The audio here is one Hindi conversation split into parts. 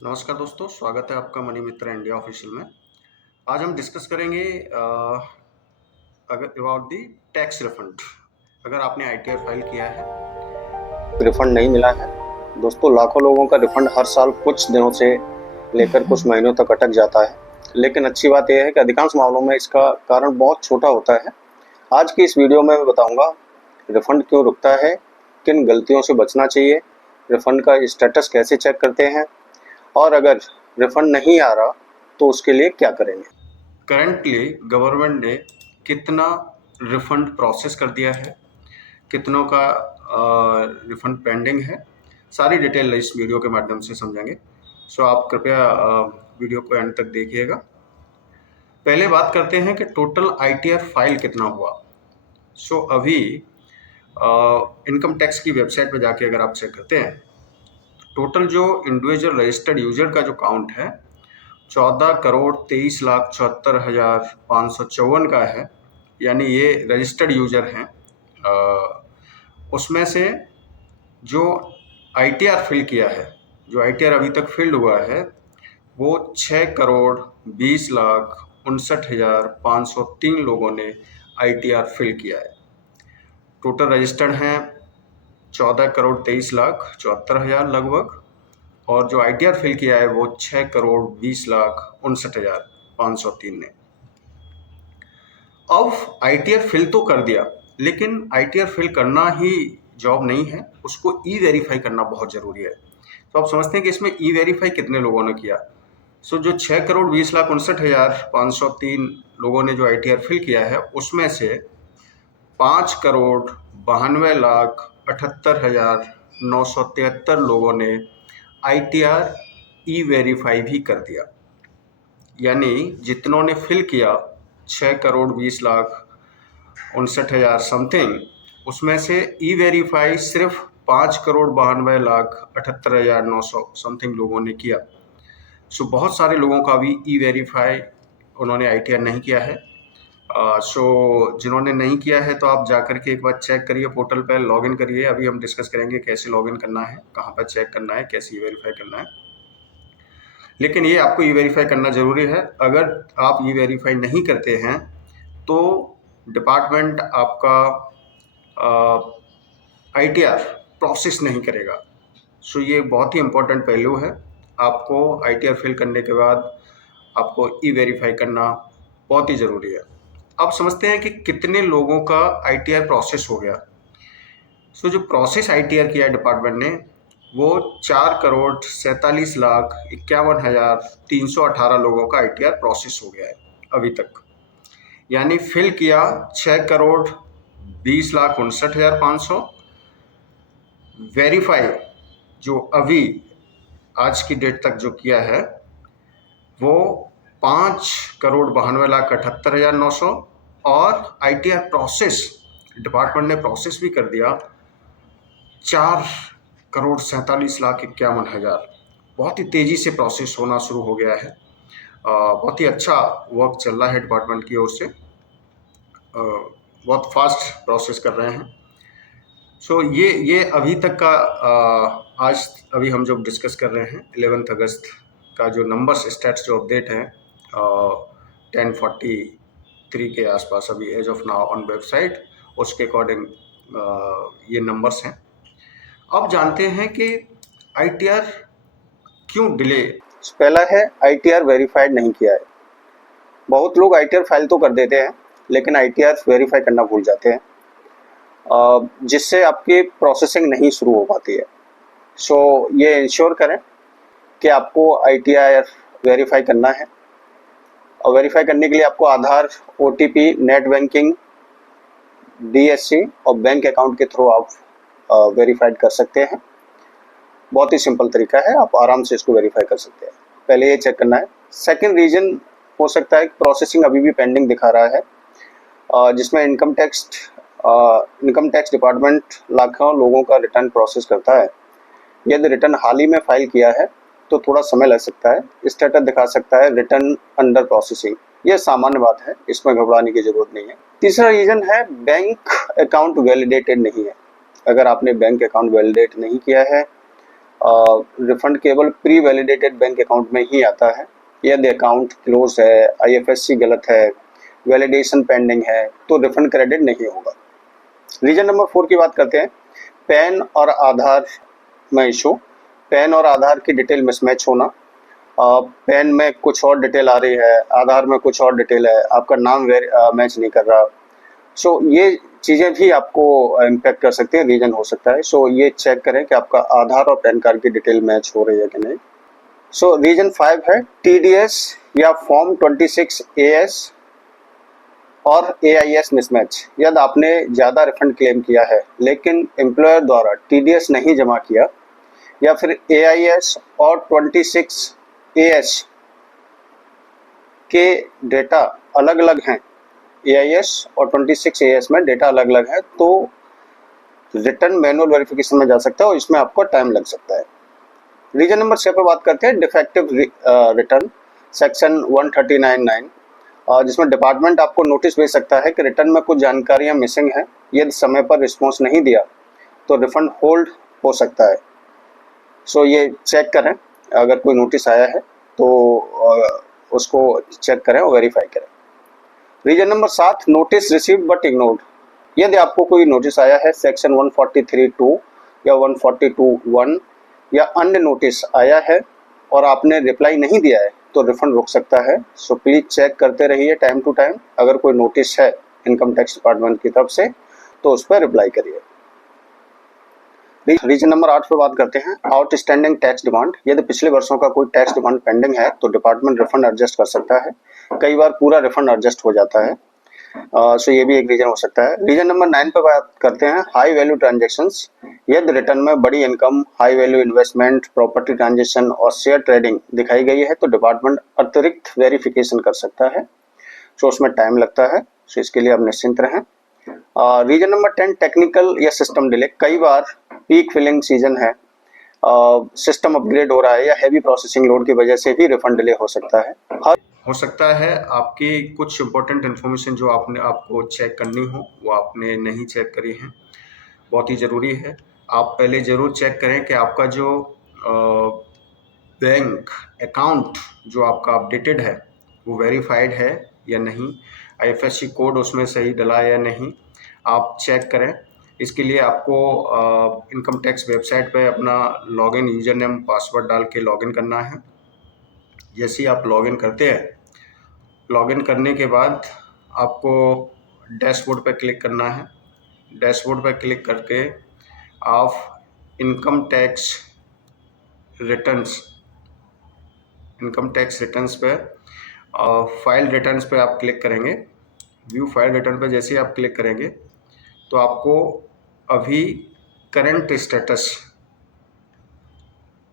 नमस्कार दोस्तों, स्वागत है आपका मनी मित्र इंडिया ऑफिशियल में। आज हम डिस्कस करेंगे अगर अबाउट दी टैक्स रिफंड। अगर आपने आईटीआर फाइल किया है, रिफंड नहीं मिला है। दोस्तों, लाखों लोगों का रिफंड हर साल कुछ दिनों से लेकर कुछ महीनों तक अटक जाता है, लेकिन अच्छी बात यह है कि अधिकांश मामलों में इसका कारण बहुत छोटा होता है। आज की इस वीडियो में मैं बताऊंगा रिफंड क्यों रुकता है, किन गलतियों से बचना चाहिए, रिफंड का स्टेटस कैसे चेक करते हैं और अगर रिफंड नहीं आ रहा तो उसके लिए क्या करेंगे। करंटली गवर्नमेंट ने कितना रिफंड प्रोसेस कर दिया है, कितनों का रिफंड पेंडिंग है, सारी डिटेल इस वीडियो के माध्यम से समझेंगे। सो आप कृपया वीडियो को एंड तक देखिएगा। पहले बात करते हैं कि टोटल आईटीआर फाइल कितना हुआ। सो अभी इनकम टैक्स की वेबसाइट पर जाके अगर आप चेक करते हैं, टोटल जो इंडिविजुअल रजिस्टर्ड यूजर का जो काउंट है 14,23,74,554 का है। यानी ये रजिस्टर्ड यूजर हैं। उसमें से जो आईटीआर फिल किया है, जो आईटीआर अभी तक फिल्ड हुआ है, वो 6,20,59,503 लोगों ने आईटीआर फिल किया है। टोटल रजिस्टर्ड हैं 14,23,74,000 लगभग, और जो आईटीआर फिल किया है वो 6,20,59,503 ने। अब आईटीआर फिल तो कर दिया, लेकिन आईटीआर फिल करना ही जॉब नहीं है, उसको ई वेरीफाई करना बहुत ज़रूरी है। तो आप समझते हैं कि इसमें ई वेरीफाई कितने लोगों ने किया। सो जो 6,20,59,503 लोगों ने जो आईटीआर फिल किया है, उसमें से 5,92,78,973 लोगों ने आईटीआर ई वेरीफाई भी कर दिया। यानी जितनों ने फिल किया 6,20,59,000 समथिंग, उसमें से ई वेरीफाई सिर्फ 5,92,78,900 समथिंग लोगों ने किया। सो बहुत सारे लोगों का भी ई वेरीफाई उन्होंने आईटीआर नहीं किया है। सो जिन्होंने नहीं किया है तो आप जाकर के एक बार चेक करिए, पोर्टल पर लॉगिन करिए। अभी हम डिस्कस करेंगे कैसे लॉगिन करना है, कहाँ पर चेक करना है, कैसे ई वेरीफाई करना है। लेकिन ये आपको ई वेरीफाई करना ज़रूरी है। अगर आप ई वेरीफाई नहीं करते हैं तो डिपार्टमेंट आपका आईटीआर प्रोसेस नहीं करेगा। सो ये बहुत ही इम्पोर्टेंट पहलू है। आपको आईटीआर फिल करने के बाद आपको ई वेरीफाई करना बहुत ही ज़रूरी है। आप समझते हैं कि कितने लोगों का आईटीआर प्रोसेस हो गया। सो जो प्रोसेस आईटीआर किया डिपार्टमेंट ने, वो 4,47,51,318 लोगों का आईटीआर प्रोसेस हो गया है अभी तक। यानी फिल किया 6,20,59,500, वेरीफाई जो अभी आज की डेट तक जो किया है वो 5,92,78,900, और आईटीआर प्रोसेस डिपार्टमेंट ने प्रोसेस भी कर दिया 4,47,51,000। बहुत ही तेज़ी से प्रोसेस होना शुरू हो गया है। बहुत ही अच्छा वर्क चल रहा है डिपार्टमेंट की ओर से। बहुत फास्ट प्रोसेस कर रहे हैं। सो ये अभी तक का आज अभी हम जो डिस्कस कर रहे हैं 11 अगस्त का जो नंबर्स स्टैट्स जो अपडेट हैं 10:43 के आसपास अभी as of now on website, उसके अकॉर्डिंग ये नंबर्स हैं। अब जानते हैं कि आईटीआर क्यों डिले। पहला है, आईटीआर वेरीफाइड नहीं किया है। बहुत लोग आईटीआर फाइल तो कर देते हैं लेकिन आईटीआर वेरीफाई करना भूल जाते हैं, जिससे आपकी प्रोसेसिंग नहीं शुरू हो पाती है। सो ये इंश्योर करें कि आपको आईटीआर वेरीफाई करना है, और वेरीफाई करने के लिए आपको आधार, ओटीपी, नेट बैंकिंग, डीएससी और बैंक अकाउंट के थ्रू आप वेरीफाइड कर सकते हैं। बहुत ही सिंपल तरीका है, आप आराम से इसको वेरीफाई कर सकते हैं। पहले ये चेक करना है। सेकंड रीजन हो सकता है कि प्रोसेसिंग अभी भी पेंडिंग दिखा रहा है, जिसमें इनकम टैक्स डिपार्टमेंट लाखों लोगों का रिटर्न प्रोसेस करता है। यदि रिटर्न हाल ही में फाइल किया है तो थोड़ा समय लग सकता है, स्टेटस दिखा सकता है रिटर्न अंडर प्रोसेसिंग। यह सामान्य बात है, इसमें घबराने की जरूरत नहीं है। तीसरा रीजन है बैंक अकाउंट वैलिडेटेड नहीं है। अगर आपने बैंक अकाउंट वैलिडेट नहीं किया है रिफंड केवल प्री वैलिडेटेड बैंक अकाउंट में ही आता है। यदि अकाउंट क्लोज है, आईएफएससी गलत है, वैलिडेशन पेंडिंग है, तो रिफंड क्रेडिट नहीं होगा। रीजन नंबर 4 की बात करते हैं। पैन और आधार में इशू। पैन और आधार की डिटेल मिसमैच होना। पैन में कुछ और डिटेल आ रही है, आधार में कुछ और डिटेल है, आपका नाम मैच नहीं कर रहा। सो ये चीज़ें भी आपको इम्पैक्ट कर सकती हैं, रीजन हो सकता है। सो ये चेक करें कि आपका आधार और पैन कार्ड की डिटेल मैच हो रही है कि नहीं। सो रीजन 5 है टीडीएस या फॉर्म 26 एएस और एआईएस मिसमैच। यदि आपने ज़्यादा रिफंड क्लेम किया है लेकिन एम्प्लॉयर द्वारा टीडीएस नहीं जमा किया, या फिर एआईएस और 26 एएस के डेटा अलग अलग हैं, एआईएस और 26 एएस में डेटा अलग अलग है, तो रिटर्न मैनुअल वेरिफिकेशन में जा सकता है और इसमें आपको टाइम लग सकता है। रीजन नंबर 6 पर बात करते हैं, डिफेक्टिव रिटर्न सेक्शन 139(9), जिसमें डिपार्टमेंट आपको नोटिस भेज सकता है कि रिटर्न में कुछ जानकारियां मिसिंग हैं। यदि समय पर रिस्पॉन्स नहीं दिया तो रिफंड होल्ड हो सकता है। सो ये चेक करें, अगर कोई नोटिस आया है तो उसको चेक करें और वेरीफाई करें। Reason number 7, notice received but ignored. यदि आपको कोई नोटिस आया है सेक्शन 143(2) या 142(1) या अन्य नोटिस आया है और आपने रिप्लाई नहीं दिया है, तो रिफंड रुक सकता है। सो प्लीज चेक करते रहिए टाइम टू टाइम। अगर कोई नोटिस है इनकम टैक्स डिपार्टमेंट की तरफ से तो उस पर रिप्लाई करिए। रीजन नंबर 8 पे बात करते हैं, आउटस्टैंडिंग टैक्स डिमांड। यदि पिछले वर्षों का कोई टैक्स डिमांड पेंडिंग है तो डिपार्टमेंट रिफंड एडजस्ट कर सकता है। कई बार पूरा रिफंड एडजस्ट हो जाता है। सो ये भी एक रीजन हो सकता है। रीजन नंबर 9 पे बात करते हैं, हाई वैल्यू ट्रांजैक्शंस। यदि रिटर्न में बड़ी income, high value investment, property transaction और शेयर ट्रेडिंग दिखाई गई है तो डिपार्टमेंट अतिरिक्त वेरिफिकेशन कर सकता है। सो उसमें टाइम लगता है, सो इसके लिए आप निश्चिंत रहें। रीजन नंबर 10, टेक्निकल या सिस्टम डिले। कई बार पीक फिलिंग सीजन है, सिस्टम अपग्रेड हो रहा है या हैवी प्रोसेसिंग लोड की वजह से भी रिफंड डिले हो सकता है। हो सकता है आपकी कुछ इंपॉर्टेंट इन्फॉर्मेशन जो आपको चेक करनी हो वो आपने नहीं चेक करी है, बहुत ही ज़रूरी है। आप पहले ज़रूर चेक करें कि आपका जो बैंक अकाउंट जो आपका अपडेटेड है वो वेरीफाइड है या नहीं, आईएफएससी कोड उसमें सही डला है या नहीं, आप चेक करें। इसके लिए आपको इनकम टैक्स वेबसाइट पे अपना लॉगिन यूज़र नेम पासवर्ड डाल के लॉगिन करना है। जैसे ही आप लॉगिन करते हैं, लॉगिन करने के बाद आपको डैशबोर्ड पर क्लिक करना है। डैशबोर्ड पर क्लिक करके आप इनकम टैक्स रिटर्न्स पे फाइल रिटर्न्स पे आप क्लिक करेंगे। व्यू फाइल रिटर्न पे जैसे ही आप क्लिक करेंगे तो आपको अभी करंट स्टेटस,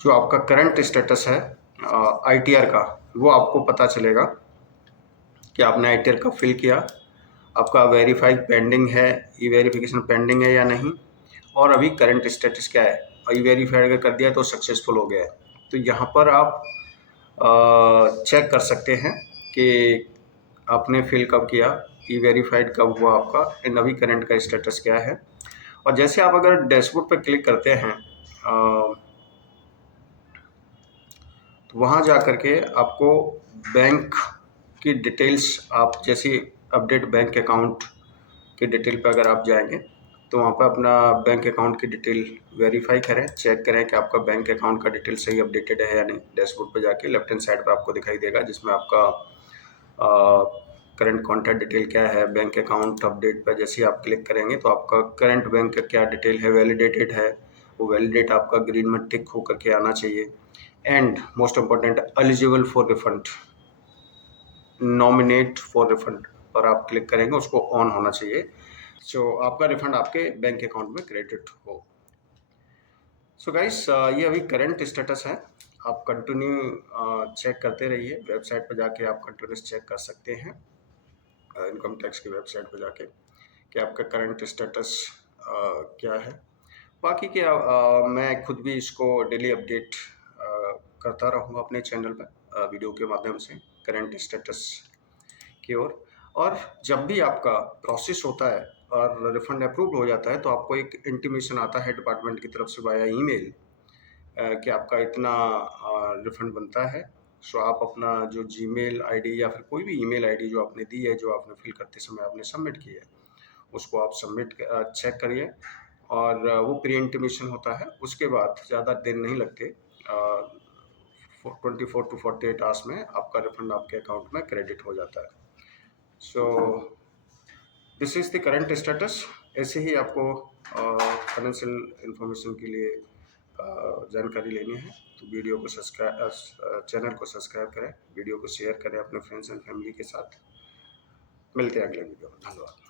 जो आपका करंट स्टेटस है आईटीआर का, वो आपको पता चलेगा कि आपने आईटीआर कब फिल किया, आपका वेरीफाई पेंडिंग है, ई वेरिफिकेशन पेंडिंग है या नहीं, और अभी करंट स्टेटस क्या है। ई वेरीफाई अगर कर दिया तो सक्सेसफुल हो गया है। तो यहाँ पर आप चेक कर सकते हैं कि आपने फिल कब किया, ई वेरीफाइड कब हुआ आपका, एंड अभी करंट का स्टेटस क्या है। और जैसे आप अगर डैशबोर्ड पर क्लिक करते हैं तो वहाँ जा कर के आपको बैंक की डिटेल्स, आप जैसे अपडेट बैंक अकाउंट की डिटेल पर अगर आप जाएंगे तो वहाँ पर अपना बैंक अकाउंट की डिटेल वेरीफाई करें, चेक करें कि आपका बैंक अकाउंट का डिटेल सही अपडेटेड है या नहीं। डैशबोर्ड पर जाके लेफ्ट हैंड साइड पर आपको दिखाई देगा जिसमें आपका करंट कॉन्टैक्ट डिटेल क्या है, बैंक अकाउंट अपडेट पर जैसे आप क्लिक करेंगे तो आपका करंट बैंक का क्या डिटेल है, वैलिडेटेड है, वो वैलिडेट आपका ग्रीन में टिक होकर के आना चाहिए। And most important, eligible for refund, nominate for refund पर आप क्लिक करेंगे, उसको ऑन होना चाहिए। सो आपका रिफंड आपके बैंक अकाउंट में क्रेडिट हो। सो गाइस, ये अभी करंट स्टेटस है, आप कंटिन्यू चेक करते रहिए। वेबसाइट पर जाके आप कंटिन्यूस चेक कर सकते हैं, इनकम टैक्स की वेबसाइट पर जाके, कि आपका करंट स्टेटस क्या है। बाकी क्या मैं खुद भी इसको डेली अपडेट करता रहूँगा अपने चैनल पर वीडियो के माध्यम से करंट स्टेटस की ओर। और जब भी आपका प्रोसेस होता है और रिफंड अप्रूव हो जाता है तो आपको एक इंटीमेशन आता है डिपार्टमेंट की तरफ से वाया ईमेल कि आपका इतना रिफंड बनता है। सो आप अपना जो जीमेल आईडी या फिर कोई भी ईमेल आईडी जो आपने दी है, जो आपने फिल करते समय आपने सबमिट की है, उसको आप चेक करिए। और वो प्री इंटीमेशन होता है, उसके बाद ज़्यादा दिन नहीं लगते, 24 to 48 आवर्स में आपका रिफंड आपके अकाउंट में क्रेडिट हो जाता है। So this is the current status. ऐसे ही आपको फाइनेंशियल इंफॉर्मेशन के लिए जानकारी लेनी है तो वीडियो को चैनल को सब्सक्राइब करें, वीडियो को शेयर करें अपने फ्रेंड्स एंड फैमिली के साथ। मिलते हैं अगले वीडियो में। धन्यवाद।